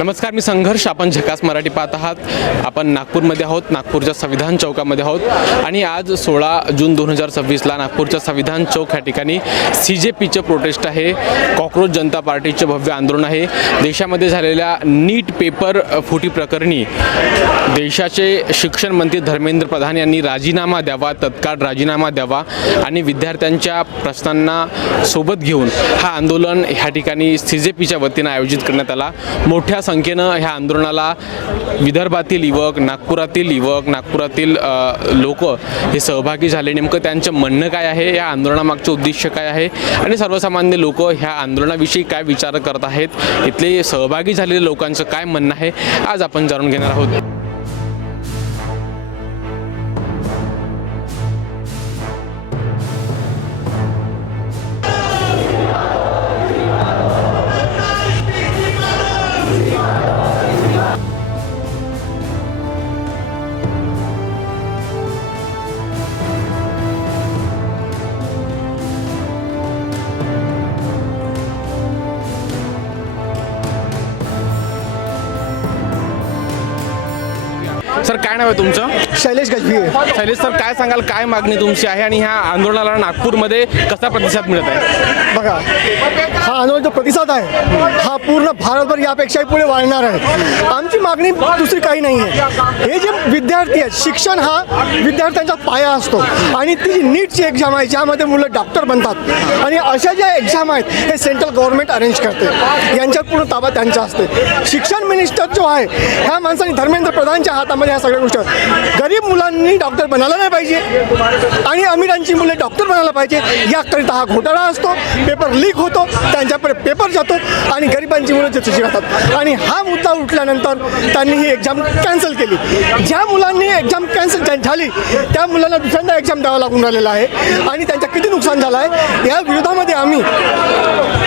नमस्कार, मी संघर्ष. आपण झकास मराठी पाहत आहात. आपण नागपूरमध्ये आहोत, नागपूरच्या संविधान चौकामध्ये आहोत आणि आज 16 जून 2026ला नागपूरच्या संविधान चौक या ठिकाणी CJPचं प्रोटेस्ट आहे. कॉकरोच जनता पार्टीचे भव्य आंदोलन आहे. देशामध्ये झालेल्या नीट पेपर फुटी प्रकरणी देशाचे शिक्षण मंत्री धर्मेंद्र प्रधान यांनी राजीनामा द्यावा, तत्काळ राजीनामा द्यावा आणि विद्यार्थ्यांच्या प्रश्नांना सोबत घेऊन हा आंदोलन ह्या ठिकाणी CJPच्या वतीनं आयोजित करण्यात आला. मोठ्या संख्येनं ह्या आंदोलनाला विदर्भातील युवक, नागपुरातील युवक, नागपुरातील लोक हे सहभागी झाले. नेमकं त्यांचं म्हणणं काय आहे, या आंदोलनामागचं उद्दिष्ट काय आहे आणि सर्वसामान्य लोक ह्या आंदोलनाविषयी काय विचार करत आहेत, इथले सहभागी झालेल्या लोकांचं काय म्हणणं आहे, आज आपण जाणून घेणार आहोत. सर, काय नाव आहे तुमचं? शैलेश गजभी. शैलेश सर, काय सांगाल, काय मागणी तुमची आहे आणि ह्या आंदोलनाला नागपूरमध्ये कसा प्रतिसाद मिळत आहे? बघा, हा आंदोलन जो प्रतिसाद आहे हा पूर्ण भारतभर यापेक्षाही पुढे वाढणार आहे. आमची मागणी दुसरी काही नाही आहे. हे जे विद्यार्थी आहेत, शिक्षण हा विद्यार्थ्यांचा पाया असतो आणि ती जी नीटची एक्झाम आहे ज्यामध्ये मुलं डॉक्टर बनतात आणि अशा ज्या एक्झाम आहेत हे सेंट्रल गव्हर्नमेंट अरेंज करते, यांच्यात पूर्ण ताबा त्यांचा असते. शिक्षण मिनिस्टर जो आहे ह्या माणसाने धर्मेंद्र प्रधानच्या हातामध्ये ह्या सगळ्या गोष्टी आहेत. गरीब मुलांनी डॉक्टर बनायला नाही पाहिजे आणि अमीरांची मुले डॉक्टर बनायला पाहिजे, याकरिता हा घोटाळा असतो. पेपर लीक होतो, त्यांच्याकडे पेपर जातो आणि गरिबांची मुलं तिथे शिकतात. आणि हा मुद्दा उठल्यानंतर त्यांनी ही एक्झाम कॅन्सल केली. ज्या मुलांनी एक्झाम कॅन्सल झाली त्या मुलांना दुसऱ्यांदा एक्झाम द्यावा लागून राहिलेला आहे आणि त्यांचं किती नुकसान झालं आहे या विरोधामध्ये आम्ही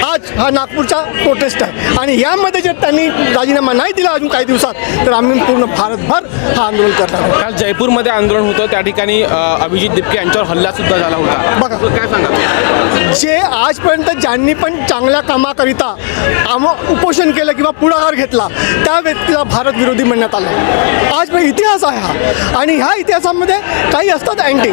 आज हा नागपूरचा प्रोटेस्ट आहे. आणि यामध्ये जर त्यांनी राजीनामा नाही दिला अजून काही दिवसात तर आम्ही पूर्ण भारतभर हा आंदोलन करणार आहोत. काल जयपूरमध्ये आंदोलन होतं, त्या ठिकाणी अभिजित दिपके यांच्यावर हल्ला सुद्धा झाला होता. बघा, काय सांगा, जे आजपर्यंत ज्यांनी पण चांगल्या कामाकरिता उपोषण केलं किंवा पुढाकार घेतला त्या व्यक्तीला भारत विरोधी म्हणण्यात आलं. आज इतिहास आहे हा आणि ह्या इतिहासामध्ये काही असतात अँटी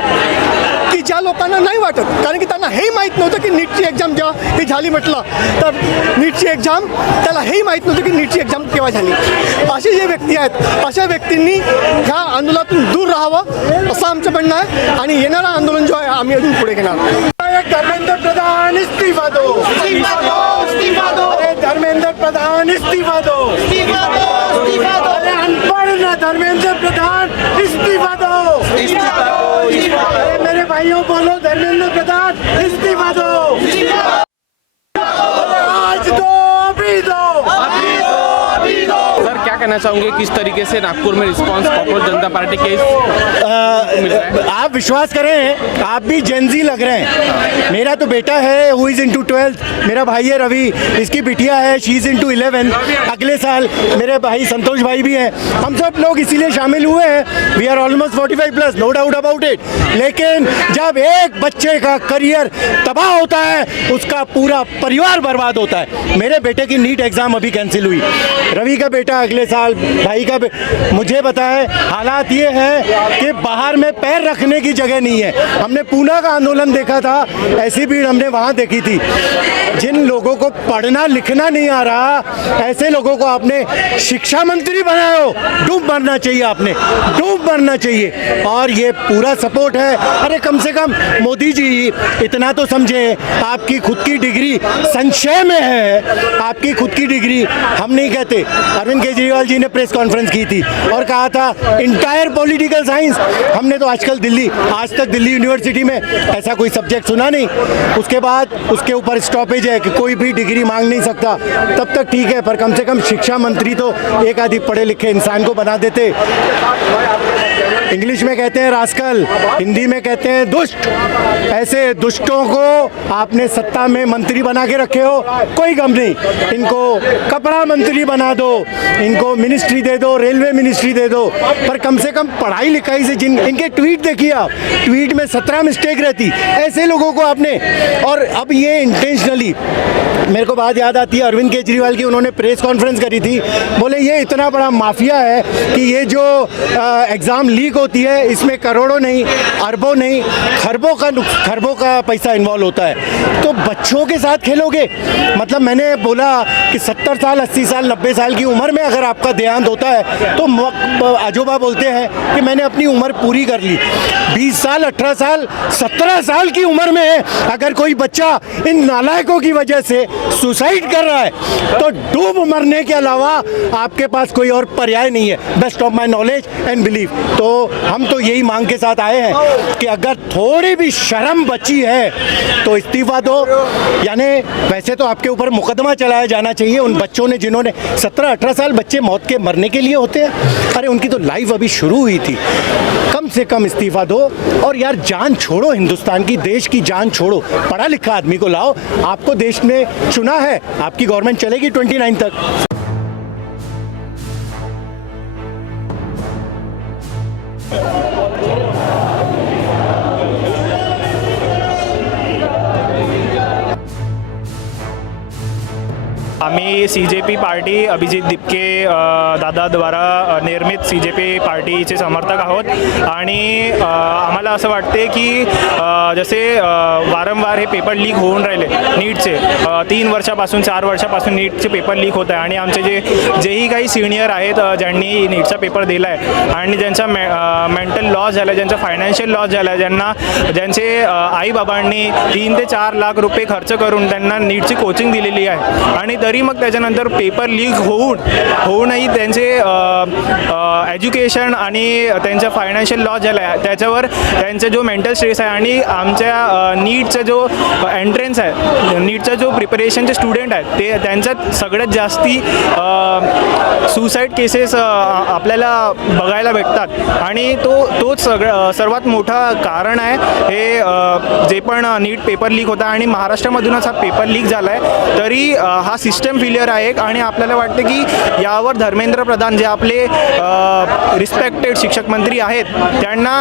की ज्या लोकांना नाही वाटत, कारण की त्यांना हेही माहीत नव्हतं की नीटची एक्झाम जेव्हा ही झाली म्हटलं तर नीटची एक्झाम त्याला हेही माहीत नव्हतं की नीटची एक्झाम केव्हा झाली. असे जे व्यक्ती आहेत अशा व्यक्तींनी ह्या आंदोलनातून दूर राहावं असं आमचं म्हणणं आहे आणि येणारं आंदोलन जो आहे आम्ही अजून पुढे घेणार. धर्मेंद्र प्रधान इस्तीफा दो, इस्तीफा दो, इस्तीफा दो. धर्मेंद्र प्रधान इस्तीफा दो, इस्तीफा दो, इस्तीफा दो. अनपढ़ ना धर्मेंद्र प्रधान इस्तीफा दो, इस्तीफा दो, इस्तीफा दो. अरे मेरे भाइयों बोलो धर्मेंद्र प्रधान इस्तीफा दो, आज दो, अभी दो, अभी दो, अभी दो. सर, क्या कहना चाहोगे, किस तरीके से नागपुर में रिस्पांस कॉकरोच जनता पार्टी के मिल रहा है? आप विश्वास करें, आप भी जेनजी लग रहे हैं. मेरा तो बेटा है हु इज़ इनटू 12th, मेरा भाई है रवि, इसकी बिटिया है शी इज़ इनटू 11. अगले साल मेरे भाई संतोष भाई भी हैं. हम सब लोग इसीलिए शामिल हुए हैं. We are almost 45+, no doubt about it. लेकिन जब एक बच्चे का करियर तबाह होता है उसका पूरा परिवार बर्बाद होता है. मेरे बेटे की नीट एग्ज़ाम अभी कैंसिल हुई, रवि का बेटा अगले साल, भाई का मुझे पता है. हालात ये है कि बाहर में पैर रखने की जगह नहीं है. हमने पूना का आंदोलन देखा था, ऐसी भीड़ हमने वहाँ देखी थी. जिन लोगों को पढ़ना लिखना नहीं आ रहा ऐसे लोगों को आपने शिक्षा मंत्री बनाया हो, डूब मरना चाहिए, आपने डूब मरना चाहिए. और ये पूरा सपोर्ट है. अरे कम से कम मोदी जी इतना तो समझे, आपकी खुद की डिग्री संशय में है, आपकी खुद की डिग्री. हम नहीं कहते, अरविंद केजरीवाल जी ने प्रेस कॉन्फ्रेंस की थी और कहा था इंटायर पॉलिटिकल साइंस. हमने तो आजकल आज तक दिल्ली यूनिवर्सिटी में ऐसा कोई सब्जेक्ट सुना नहीं. उसके बाद उसके ऊपर स्टॉपेज है कि कोई भी डिग्री मांग नहीं सकता. तब तक ठीक है, पर कम से कम शिक्षा मंत्री तो एक आधी पढ़े लिखे इंसान को बना देते. इंग्लिश में कहते हैं रास्कल, हिंदी में कहते हैं दुष्ट. ऐसे दुष्टों को आपने सत्ता में मंत्री बना के रखे हो, कोई गम नहीं. इनको कपड़ा मंत्री बना दो, इनको मिनिस्ट्री दे दो, रेलवे मिनिस्ट्री दे दो, पर कम से कम पढ़ाई लिखाई से जिन इनके ट्वीट देखिए आप, ट्वीट में 17 मिस्टेक रहती, ऐसे लोगों को आपने। और अब ये इंटेंशनली, मेरे को बात याद आती है अरविंद केजरीवाल की, उन्होंने प्रेस कॉन्फ्रेंस करी थी, बोले ये इतना बड़ा माफिया है कि ये जो एग्ज़ाम लीक होती है इसमें करोड़ों नहीं, अरबों नहीं, खरबों का पैसा इन्वॉल्व होता है। तो बच्चों के साथ खेलोगे? मतलब मैंने बोला कि 70 साल, 80 साल, 90 साल की उम्र में अगर आपका देहांत होता है तो आजोबा बोलते हैं कि मैंने अपनी उम्र पूरी कर ली। 20 साल, 18 साल, 17 साल की उम्र में अगर कोई बच्चा इन नालायकों की वजह से सुसाइड कर रहा है तो डूब मरने के अलावा आपके पास कोई और पर्याय नहीं है, best of my knowledge end belief. तो हम तो यही मांग के साथ आए हैं कि अगर थोड़ी भी शर्म बची है तो इस्तीफा दो। यानी वैसे तो आपके ऊपर मुकदमा चलाया जाना चाहिए उन बच्चों ने जिन्होंने 17-18 साल बच्चे मौत के मरने के लिए होते हैं। अरे उनकी तो लाइफ अभी शुरू हुई थी, कम से कम इस्तीफा दो। और यार जान छोड़ो, हिंदुस्तान की, देश की जान छोड़ो, पढ़ा लिखा आदमी को लाओ। आपको देश ने चुना है, आपकी गवर्नमेंट चलेगी 29 तक। आम्ही CJP पार्टी, अभिजित दिपके दादाद्वारा निर्मित CJP पार्टीचे समर्थक आहोत आणि आम्हाला असं वाटते की जसे वारंवार हे पेपर लीक होऊन राहिले नीटचे, 3 वर्षापासून 4 वर्षापासून नीटचे पेपर लीक होत आहे आणि आमचे जेही काही सिनियर आहेत ज्यांनी नीटचा पेपर दिला आहे आणि ज्यांचा मेंटल लॉस झाला, ज्यांचा फायनान्शियल लॉस झाला, ज्यांचे आईबाबांनी 3 ते 4 लाख रुपये खर्च करून त्यांना नीटची कोचिंग दिलेली आहे आणि तरी मग त्याच्यानंतर पेपर लीक होऊनही त्यांचे एज्युकेशन आणि त्यांचा फायनान्शियल लॉस झाला आहे, त्याच्यावर त्यांचा जो मेंटल स्ट्रेस आहे आणि आमच्या नीटचा जो एंट्रन्स आहे, नीटचा जो प्रिपरेशनचे स्टुडंट आहेत ते त्यांच्यात सगळ्यात जास्ती सुसाईड केसेस आपल्याला बघायला भेटतात आणि तोच सर्वात मोठा कारण आहे हे जे पण नीट पेपर लीक होता आणि महाराष्ट्रामधूनच हा पेपर लीक झाला आहे। तरी हा सिस्टम फेलियर आहे आणि आपल्याला वाटतं की यावर धर्मेंद्र प्रधान जे आपले रिस्पेक्टेड शिक्षक मंत्री आहेत त्यांना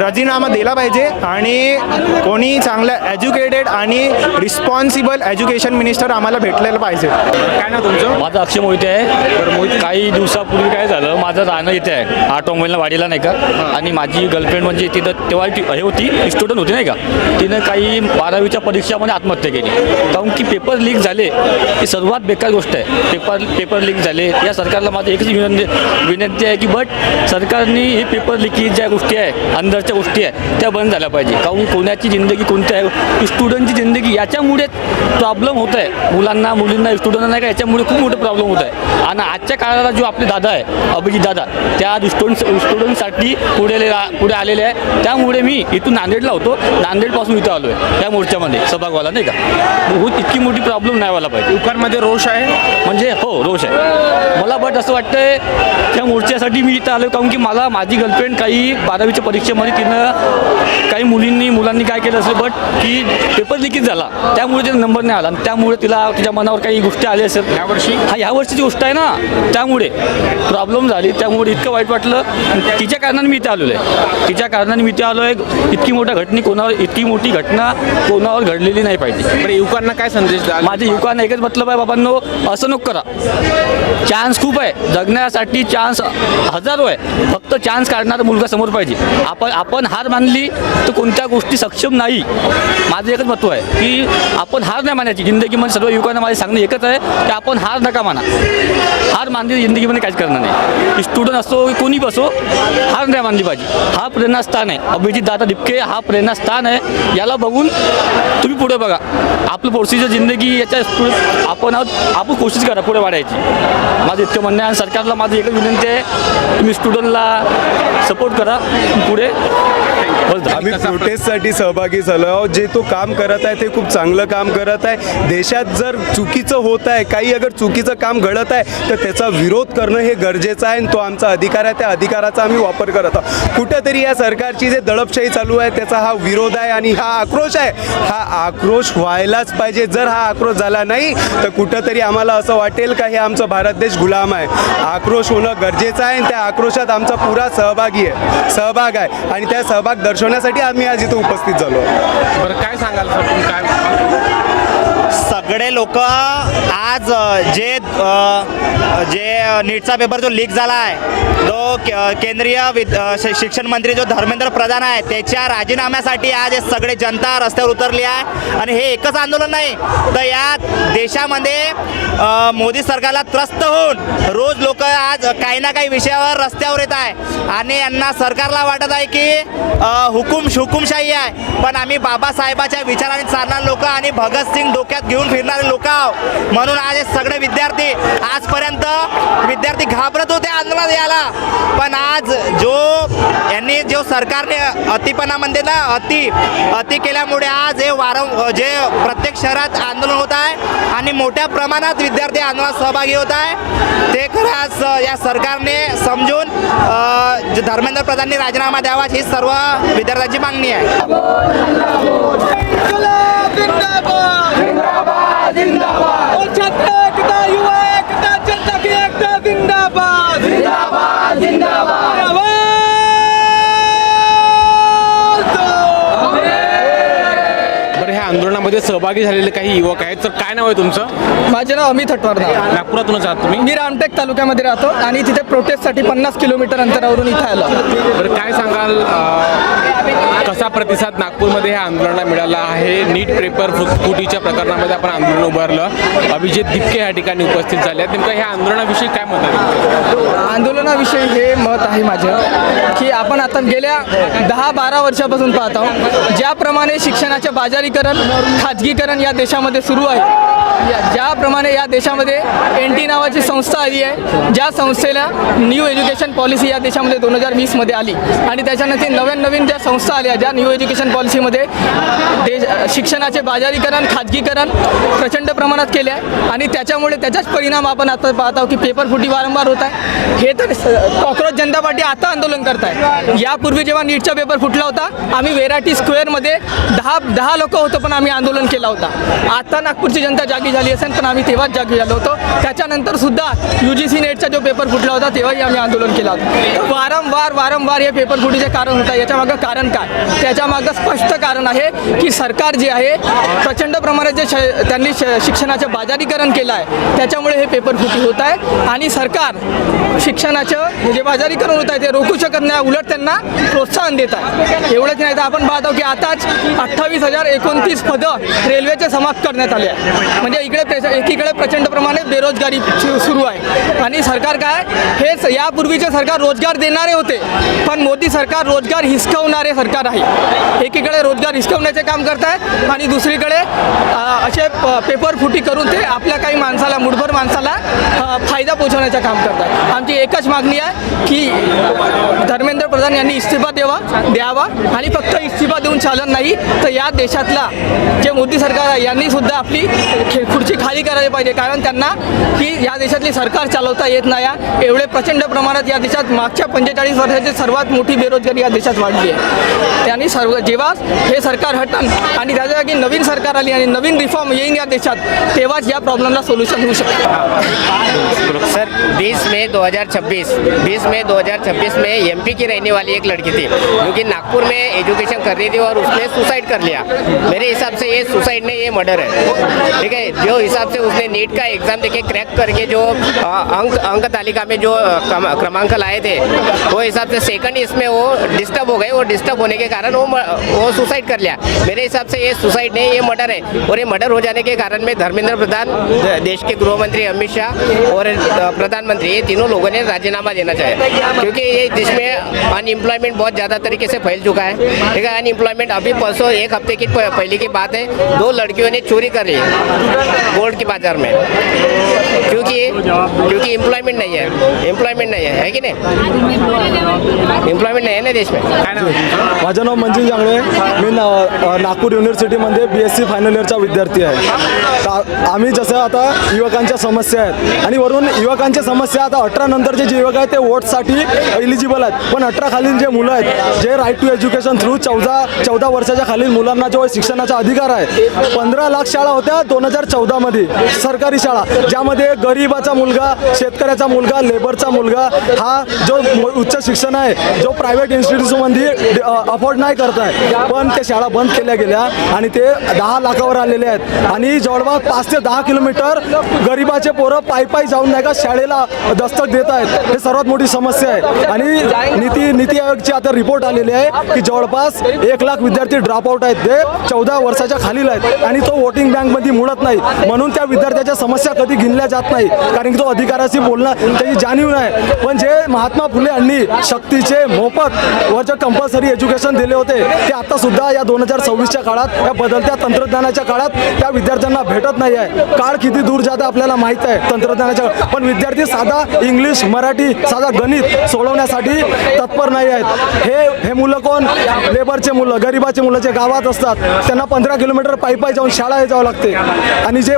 राजीनामा दिला पाहिजे आणि कोणी चांगलं एज्युकेटेड आणि रिस्पॉन्सिबल एज्युकेशन मिनिस्टर आम्हाला भेटलेलं पाहिजे। काय ना तुमचं? माझं अक्षय मोहिते आहे। बरं, मोहिते, काही दिवसापूर्वी काय झालं, माझं राहणं इथे आहे ऑटोमोबाईलला वाडीला नाही का, आणि माझी गर्लफ्रेंड म्हणजे तिथं तेव्हा हे होती, स्टुडंट होती नाही का, तिनं काही 12वीच्या परीक्षामध्ये आत्महत्या केली कारण की पेपर लीक झाले। ही सर्वात बेकार गोष्ट आहे, पेपर लीक झाले। या सरकारला माझं एकच विनंती आहे की बट सरकारने हे पेपर लिकेज ज्या गोष्टी आहे, अंदरच्या गोष्टी आहे, त्या बंद झाल्या पाहिजे। कारण कोणाची जिंदगी कोणती आहे, स्टुडंटची जिंदगी, याच्यामुळे प्रॉब्लेम होत आहे मुलांना, मुलींना, स्टुडंटना नाही का, याच्यामुळे खूप मोठं प्रॉब्लेम होत आहे। आणि आजच्या काळाला जो आपले दादा आहे, अभिजित दादा, त्या स्टुडंटसाठी पुढे आलेले आहे। त्यामुळे मी इथून नांदेडला होतो, नांदेडपासून इथं आलो आहे त्या मोर्चामध्ये सभागृहाला नाही का। बहुत इतकी मोठी प्रॉब्लेम नाही व्हायला पाहिजे। युवकांमध्ये रोष आहे, म्हणजे हो रोष आहे मला, बट असं वाटतंय त्या मोर्चासाठी मी इथं आलो कारण की मला माझी गर्लफ्रेंड काही 12वीच्या परीक्षेमध्ये तिनं काही मुलांनी काय केलं असेल, बट की पेपर लिकेज झाला त्यामुळे तिला नंबर नाही आला आणि त्यामुळे तिच्या मनावर काही गोष्टी आली असेल ह्या वर्षीची गोष्ट आहे ना, त्यामुळे प्रॉब्लेम झाली, त्यामुळे इतकं वाईट वाटलं। तिच्या कारणाने मी इथे आलेलो आहे, तिच्या कारणाने मी इथे आलो आहे। इतकी मोठी घटना कोणावर घडलेली नाही पाहिजे। बरं, युवकांना काय संदेश द्याल? माझ्या युवकांना एकच मतलब आहे, बाबांनो असं नको करा। चान्स खूप आहे जगण्यासाठी, चान्स हजारो आहे, फक्त चान्स काढणारा मुलगा समोर पाहिजे। आपण हार मानली तर कोणत्या गोष्टी सक्षम नाही। माझं एकच महत्त्व आहे की आपण हार नाही मानायची जिंदगीमध्ये। सर्व युवकांना माझे सांगणं एकच आहे की आपण हार नका माना, हार मानली जिंदगीमध्ये काहीच करणार नाही। स्टुडंट असो कोणी बसो, हार नाही मानली पाहिजे। हा प्रेरणास्थान आहे, अभिजित दादा दिपके हा प्रेरणास्थान आहे। याला बघून तुम्ही पुढे बघा, आपलं प्रोसिजर जिंदगी याच्या आपण कोशिश करा पुढे वाढायची। माझं इतकं म्हणणं आहे आणि सरकारला माझी एकच विनंती आहे, तुम्ही स्टुडंटला सपोर्ट करा पुढे। बस आम्ही प्रोटेस्टसाठी सहभागी झालो आहोत. जे तो काम करत आहे ते खूप चांगलं काम करत आहे. देशात जर चुकीचं होत आहे, काही अगर चुकीचं काम घडत आहे तर त्याचा विरोध करणं हे गरजेचं आहे आणि तो आमचा अधिकार आहे. त्या अधिकाराचा आम्ही वापर करत आहोत. कुठंतरी या सरकारची जे दडपशाही चालू आहे त्याचा हा विरोध आहे आणि हा आक्रोश आहे. हा आक्रोश व्हायलाच पाहिजे. जर हा आक्रोश झाला नाही तर कुठंतरी आम्हाला असं वाटेल का हे आमचं भारत देश गुलाम आहे. आक्रोश होणं गरजेचं आहे आणि त्या आक्रोशात आमचा पुरा सहभाग आहे आणि त्या सहभाग दर्शवण्यासाठी आम्ही आज इथे उपस्थित झालो. बरं काय सांगाल सर तुम्ही काय सगळे लोक आज जे नीटचा पेपर जो लीक झाला आहे तो केंद्रीय शिक्षण मंत्री जो धर्मेंद्र प्रधान आहे त्याच्या राजीनाम्यासाठी आज हे सगळे जनता रस्त्यावर उतरली आहे. आणि हे एकच आंदोलन नाही तर या देशामध्ये मोदी सरकारला त्रस्त होऊन रोज लोक आज काही ना काही विषयावर रस्त्यावर येत आहे आणि यांना सरकारला वाटत आहे की हुकुमशाही आहे. पण आम्ही बाबासाहेबाच्या विचाराने चालणारे लोक आणि भगतसिंग डोक्यात घेऊन फिरणारे लोक आहोत. म्हणून आज हे सगळे विद्यार्थी आजपर्यंत विद्यार्थी घाबरत होते आंदोलनात यायला. पण आज यांनी जो सरकारने अतिपणामध्ये ना अति केल्यामुळे आज हे जे प्रत्येक शहरात आंदोलन होत आहे आणि मोठ्या प्रमाणात विद्यार्थी आंदोलनात सहभागी होत आहे. ते खरंच या सरकारने समजून धर्मेंद्र प्रधाननी राजीनामा द्यावा ही सर्व विद्यार्थ्यांची मागणी आहे. बरं ह्या आंदोलनामध्ये सहभागी झालेले काही युवक आहेत. तर काय नाव आहे तुमचं? माझे नाव अमित हटवारनाव. नागपुरातूनच आहात तुम्ही? मी रामटेक तालुक्यामध्ये राहतो आणि तिथे प्रोटेस्टसाठी 50 किलोमीटर अंतरावरून इथं आलो. बरं काय सांगाल कसा प्रतिसाद नागपूरमध्ये ह्या आंदोलनाला मिळाला आहे? नीट पेपर फुटीच्या प्रकरणामध्ये आपण आंदोलन उभारलं. अभिजित दिपके या ठिकाणी उपस्थित झाले आहेत. नेमकं ह्या आंदोलनाविषयी काय मत आहे? आंदोलनाविषयी हे मत आहे माझं की आपण आता गेल्या 10-12 वर्षापासून पाहत आहोत ज्याप्रमाणे शिक्षणाचे बाजारीकरण खाजगीकरण या देशामध्ये सुरू आहे. ज्याप्रमाणे या देशामध्ये NT नावाची संस्था आली आहे. ज्या संस्थेला न्यू एज्युकेशन पॉलिसी या देशामध्ये 2020मध्ये आली आणि त्याच्यानंतर नवीन ज्या संस्था आल्या ज्या न्यू एज्युकेशन पॉलिसीमध्ये शिक्षणाचे बाजारीकरण खाजगीकरण प्रचंड प्रमाणात केले आहे आणि त्याच्यामुळे त्याचाच परिणाम आपण आता पाहत आहोत की पेपर फुटी वारंवार होत आहे. हे तर कॉक्रोच जनता पार्टी आता आंदोलन करत आहे. यापूर्वी जेव्हा नीटचा पेपर फुटला होता आम्ही वेराटी स्क्वेअरमध्ये 10 लोक होतो पण आम्ही आंदोलन केला होता. आता नागपूरची जनता जागी झाली असेल पण आम्ही तेव्हाच जागी झालो होतो. त्याच्यानंतर सुद्धा UGC नेटचा जो पेपर फुटला होता तेव्हाही आम्ही आंदोलन केलं होतं. वारंवार हे पेपर फुटीचे कारण होतं. याच्यामागं कारण काय? त्याच्यामागं स्पष्ट कारण आहे की सरकार जे आहे प्रचंड प्रमाणात त्यांनी शिक्षणाचं बाजारीकरण केलं आहे त्याच्यामुळे हे पेपर फुटी होत आहे. आणि सरकार शिक्षणाचं जे बाजारीकरण होत आहे ते रोखू शकत नाही, उलट त्यांना प्रोत्साहन देत आहे. एवढंच नाही तर आपण पाहतो की आताच 28,029 पदं रेल्वेचे समाप्त करण्यात आले आहे. म्हणजे एकीकडे प्रचंड प्रमाणात बेरोजगारी सुरू आहे आणि सरकार काय हे यापूर्वीचे सरकार रोजगार देणारे होते पण मोदी सरकार रोजगार हिसकवणारे सरकार आहे. एकीकडे रोजगार हिसकवण्याचे काम करत आहे आणि दुसरीकडे असे पेपर फुटी करून ते आपल्या काही माणसाला मुठभर माणसाला फायदा पोहोचवण्याचं काम करतात. आमची एकच मागणी आहे की धर्मेंद्र प्रधान यांनी इस्तिफा द्यावा आणि फक्त इस्तिफा देऊन चालत नाही तर या देशातला जे मोदी सरकार आहे यांनी सुद्धा आपली खुर्ची खाली करायला पाहिजे. कारण त्यांना की या देशातली सरकार चालवता येत नाही. एवढे प्रचंड प्रमाणात या देशात मागच्या 45 वर्षाची सर्वात मोठी बेरोजगारी या देशात वाढली आहे. त्यांनी जेव्हा हे सरकार हटन आणि त्याच्या जागी नवीन सरकार आली आणि नवीन रिफॉर्म येईन या देशात तेव्हाच या प्रॉब्लेमला सोल्यूशन होऊ शकते. सर 20 मई 2026 में MP की रहने वाली एक लड़की थी जो कि नागपुर में एजुकेशन कर रही थी और उसने सुसाइड कर लिया. मेरे हिसाब से ये सुसाइड नहीं, ये मर्डर है. ठीक है, जो हिसाब से उसने नीट का एग्ज़ाम देके क्रैक करके जो अंक तालिका में जो क्रमांक लाए थे वो हिसाब से सेकंड इसमें वो डिस्टर्ब हो गए. वो डिस्टर्ब होने के कारण वो सुसाइड कर लिया. मेरे हिसाब से ये सुसाइड नहीं, ये मर्डर है. और ये मर्डर हो जाने के कारण में धर्मेंद्र प्रधान, देश के गृह मंत्री अमित शाह और प्रधानमंत्री ये तीनों लोगों ने राजीनामा देना चाहिए. क्योंकि ये देश में अनएम्प्लॉयमेंट बहुत ज़्यादा तरीके से फैल चुका है. ठीक है, अनएम्प्लॉयमेंट अभी परसों एक हफ्ते की पहले की बात है, 2 लड़कियों ने चोरी कर ली गोल्ड के बाजार में. क्यों क्योंकि एम्प्लॉयमेंट नहीं है कि नहीं? एम्प्लॉयमेंट नहीं है ना देश में. माझं नाव मंजिल जांगळे. मी नागपूर युनिव्हर्सिटीमध्ये BSc फायनल इयरचा विद्यार्थी आहे. आम्ही जसं आता युवकांच्या समस्या आहेत आणि वरून युवकांच्या समस्या आता 18 नंतरचे जे युवक आहेत ते वोटसाठी एलिजिबल आहेत, पण 18 खालील जे मुलं आहेत जे राईट टू एज्युकेशन थ्रू 14 वर्षाच्या खालील मुलांना जो शिक्षणाचा अधिकार आहे, 15 लाख शाळा होत्या 2014 मध्ये सरकारी शाळा, ज्यामध्ये गरीबाचा मुलगा, शेतकऱ्याचा मुलगा, लेबरचा मुलगा हा जो उच्च शिक्षण आहे जो प्रायव्हेट इन्स्टिट्यूटमध्ये अफोर्ड नाही करत आहे, पण ते शाळा बंद केल्या गेल्या आणि ते 10 लाखावर आलेले आहेत आणि जवळपास 5 ते 10 किलोमीटर गरिबाचे पोरं पायी जाऊन नाही का शाळेला दस्तक देत आहेत. हे सर्वात मोठी समस्या आहे आणि नीती आयोगची आता रिपोर्ट आलेली आहे की जवळपास 1 लाख विद्यार्थी ड्रॉपआउट आहेत, ते 14 वर्षाच्या खालील आहेत आणि तो वोटिंग बँकमध्ये मुळत नाही, म्हणून त्या विद्यार्थ्याच्या समस्या कधी गिनल्या जात नाही, कारण की तो अधिकाराशी बोलणं त्याची जाणीव नाही. पण जे महात्मा फुले यांनी सक्तीचे मोफत व जे कंपल्सरी एज्युकेशन दिले होते ते आता सुद्धा या 2026च्या काळात या बदलत्या तंत्रज्ञानाच्या काळात त्या विद्यार्थ्यांना भेटत नाही आहे. काळ किती दूर जातं आपल्याला माहीत आहे तंत्रज्ञानाच्या, पण विद्यार्थी साधा इंग्लिश, मराठी, साधा गणित सोडवण्यासाठी तत्पर नाही आहेत. हे मुलं कोण? लेबरचे मुलं, गरिबाचे मुलं जे गावात असतात, त्यांना 15 किलोमीटर पायी जाऊन शाळा जावं लागते आणि जे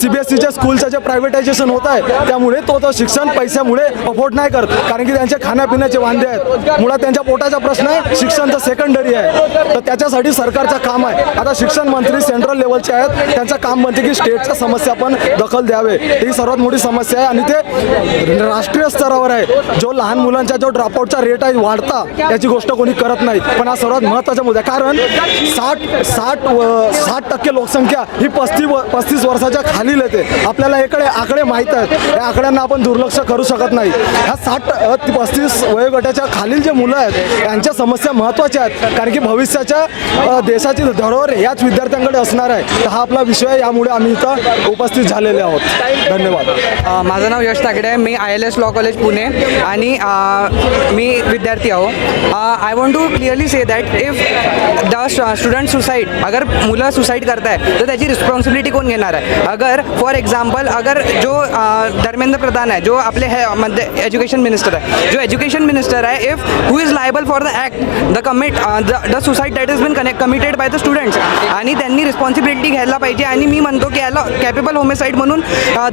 CBSEच्या स्कूलचं जे प्रायव्हेटायझेशन होत आहे त्यामुळे तो शिक्षण पैशामुळे अफोर्ड नाही करत, कारण की त्यांचे खाण्यापिण्याचे वांदे आहेत. मुळात त्यांच्या पोटाचा प्रश्न आहे, शिक्षण तर सेकंडरी आहे, तर त्याच्यासाठी सरकारचं काम आहे. आता शिक्षण मंत्री सेंट्रल लेवलचे आहेत, त्यांचं काम म्हणते की स्टेटच्या समस्या पण दखल द्यावे, ही सर्वात मोठी समस्या आहे आणि ते राष्ट्रीय स्तरावर आहे. जो लहान मुलांचा जो ड्रॉपआउटचा रेट आहे वाढता याची गोष्ट कोणी करत नाही, पण हा सर्वात महत्त्वाचा मुद्दा आहे, कारण 60% लोकसंख्या ही 35 वर्षाच्या खालील येते. आपल्याला इकडे आकडे माहीत आहेत, या आकड्यांना आपण दुर्लक्ष करू शकत नाही. ह्या 60-35 वयोगटाच्या खालील जे मुलं आहेत यांच्या समस्या महत्त्वाच्या आहेत, कारण की भविष्याच्या देशाची धरोहर याच विद्यार्थ्यांकडे असणार आहे. तर हा आपला विषय आहे, यामुळे आम्ही इथं उपस्थित झालेले आहोत. धन्यवाद. माझं नाव यश तागडे आहे. मी ILS लॉ कॉलेज पुणे आणि मी विद्यार्थी आहो. I want to clearly say that if the student suicide, अगर मुलं सुसाईड करताय तर त्याची रिस्पॉन्सिबिलिटी कोण घेणार आहे? अगर फॉर एक्झाम्पल अगर जो धर्मेंद्र प्रधान आहे, जो आपले मध्ये एज्युकेशन मिनिस्टर आहे, जो एज्युकेशन मिनिस्टर आहे, if who is liable for the act the suicide that is been committed by the students, आणि त्यांनी रिस्पॉन्सिबिलिटी घ्यायला पाहिजे. आणि मी म्हणतो की याला कॅपेबल होमिसाईड म्हणून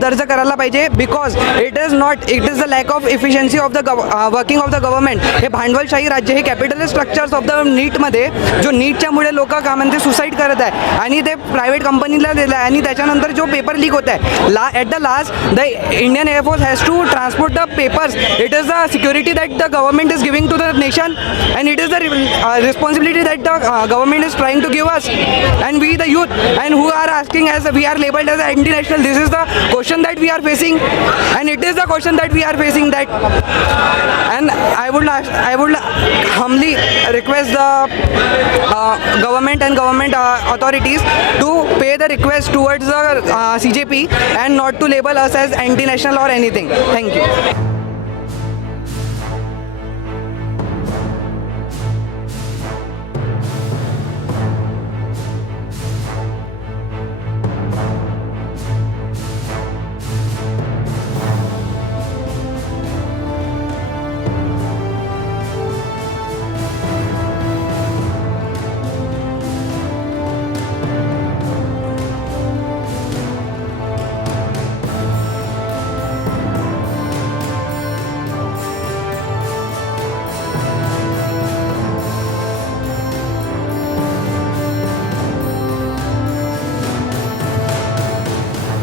दर्ज करायला पाहिजे, because it is the lack of efficiency of the working of the government. हे भांडवलशाही राज्य, हे कॅपिटलिस्ट स्ट्रक्चर्स ऑफ द नीटमध्ये, जो नीटच्यामुळे लोक का म्हणते सुसाईड करत आहे आणि ते प्रायव्हेट कंपनीला दिलं आहे आणि त्याच्यानंतर जो पेपर लीक होत आहे, at the last the Indian air force has to transport the papers. It is the security that the government is giving to the nation and it is the responsibility that the government is trying to give us, and we the youth and who are asking as we are labeled as anti-national. This is the question that we are facing, and it is the question that we are facing that, and I would humbly request the government and government authorities to pay the request towards the CJP and not to label us as anti-national or anything. Thank you.